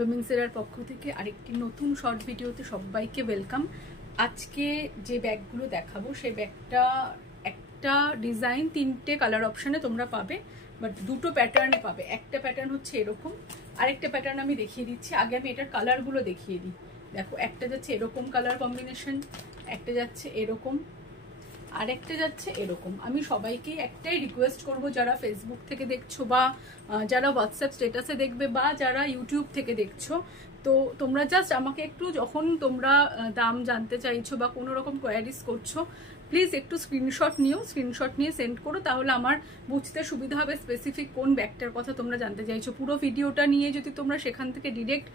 উইমেন্সেরার পক্ষ থেকে আরেকটি নতুন শর্ট ভিডিওতে সবাইকে ওয়েলকাম। আজকে যে ব্যাগগুলো দেখাবো সেই ব্যাগটা একটা ডিজাইন 3টে কালার অপশানে তোমরা পাবে, বাট দুটো প্যাটার্নে পাবে। একটা প্যাটার্ন হচ্ছে এরকম, আরেকটা প্যাটার্ন আমি দেখিয়ে দিচ্ছি। আগে আমি এটার কালারগুলো দেখিয়ে দিই। দেখো, একটা যাচ্ছে এরকম কালার কম্বিনেশন, একটা যাচ্ছে এরকম, আরেকটা যাচ্ছে এরকম। আমি সবাইকে একটাই রিকোয়েস্ট করব, যারা ফেসবুক থেকে দেখছো বা যারা হোয়াটসঅ্যাপ স্ট্যাটাসে দেখবে বা যারা ইউটিউব থেকে দেখছো, তো তোমরা জাস্ট আমাকে একটু, যখন তোমরা দাম জানতে চাইছো বা কোনো রকম কোয়ারিজ করছো, প্লিজ একটু স্ক্রিনশট নিও, স্ক্রিনশট নিয়ে সেন্ড করো, তাহলে আমার বুঝতে সুবিধা হবে স্পেসিফিক কোন ব্যাগটার কথা তোমরা জানতে চাইছো। পুরো ভিডিওটা নিয়ে যদি তোমরা সেখান থেকে ডিরেক্ট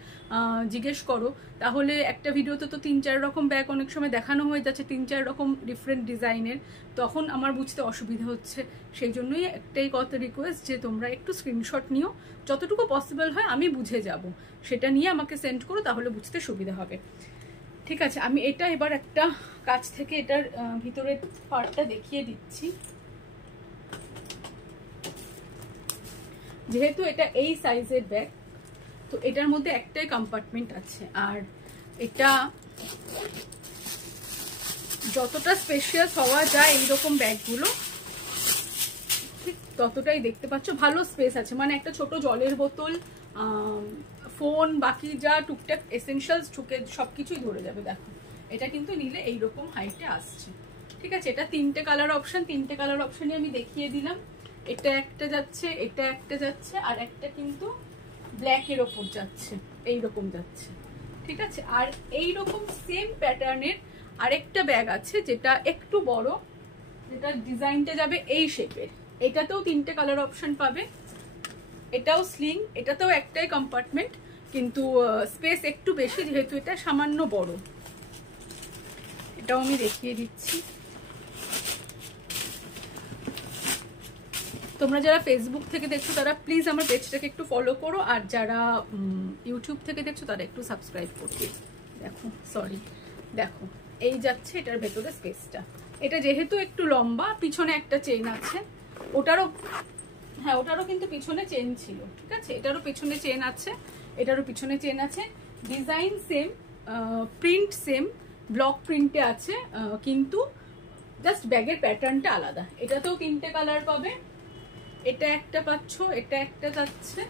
জিজ্ঞেস করো, তাহলে একটা ভিডিওতে তো 3-4 রকম ব্যাগ অনেক সময় দেখানো হয়ে যাচ্ছে, 3-4 রকম ডিফারেন্ট ডিজাইনের, তখন আমার বুঝতে অসুবিধা হচ্ছে। সেই জন্যই একটাই কথা রিকোয়েস্ট যে তোমরা একটু স্ক্রিনশট নিও, যতটুকু পসিবল হয় আমি বুঝে যাব, সেটা নিয়ে আমাকে সেন্ড করো, তাহলে বুঝতে সুবিধা হবে। ঠিক আছে, আমি এটা এবার একটা কাছ থেকে এটার ভিতরের পার্টটা দেখিয়ে দিচ্ছি। যেহেতু এটা এই সাইজের ব্যাগ, তো এটার মধ্যে একটাই কম্পার্টমেন্ট আছে, আর এটা যতটা স্পেশিয়াস হওয়া যায় এইরকম ব্যাগগুলো, ঠিক ততটাই দেখতে পাচ্ছ ভালো স্পেস আছে। মানে একটা ছোট জলের বোতল, ফোন, বাকি যা টুকটাক এসেনশিয়ালস সবকিছুই ধরে যাবে। দেখো, এটা কিন্তু নিলে এইরকম হাইটে আসছে। ঠিক আছে, এটা 3টে কালার অপশন, 3টে কালার অপশনই আমি দেখিয়ে দিলাম। এটা একটা যাচ্ছে, এটা একটা যাচ্ছে, আর একটা কিন্তু ব্ল্যাকের ওপর যাচ্ছে, এইরকম যাচ্ছে। ঠিক আছে, আর এইরকম সেম প্যাটার্নের আরেকটা ব্যাগ আছে, যেটা একটু বড়, যেটা ডিজাইনটা যাবে এই শেপের। এটাতেও 3টে কালার অপশন পাবে, এটাও স্লিং, এটাতেও একটাই কম্পার্টমেন্ট, কিন্তু স্পেস একটু বেশি, যেহেতু এটা সামান্য বড়। এটাও আমি দেখিয়ে দিচ্ছি। তোমরা যারা ফেসবুক থেকে দেখছো তারা প্লিজ আমার পেজটাকে একটু ফলো করো, আর যারা ইউটিউব থেকে দেখছো তারা একটু সাবস্ক্রাইব করবে। দেখো, সরি, দেখো এই যাচ্ছে এটার ভেতরে স্পেসটা। এটা যেহেতু একটু লম্বা, পিছনে একটা চেন আছে, ওটারও কিন্তু পিছনে চেন ছিল। ঠিক আছে, এটারও পিছনে চেন আছে, এটারও পিছনে চেন আছে। Design same, print same, block প্রিন্টে আছে, কিন্তু জাস্ট ব্যাগের প্যাটার্নটা আলাদা। এটাতেও 3টে কালার পাবে, এটা একটা পাচ্ছ, এটা একটা যাচ্ছে,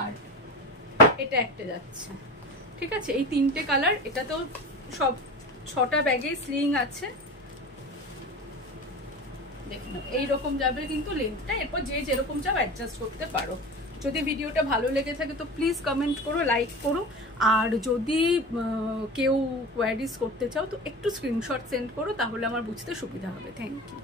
আর এটা একটা যাচ্ছে। ঠিক আছে, এই 3টে কালার। এটাতেও সব 6টা ব্যাগে স্লিং আছে। দেখুন এইরকম যাবে কিন্তু লেন্থটা, এরপর যে যেরকম চাও অ্যাডজাস্ট করতে পারো। যদি ভিডিওটা ভালো লেগে থাকে তো প্লিজ কমেন্ট করো, লাইক করো, আর যদি কেউ কোয়ারিজ করতে চাও তো একটু স্ক্রিনশট সেন্ড করো, তাহলে আমার বুঝতে সুবিধা হবে। Thank you.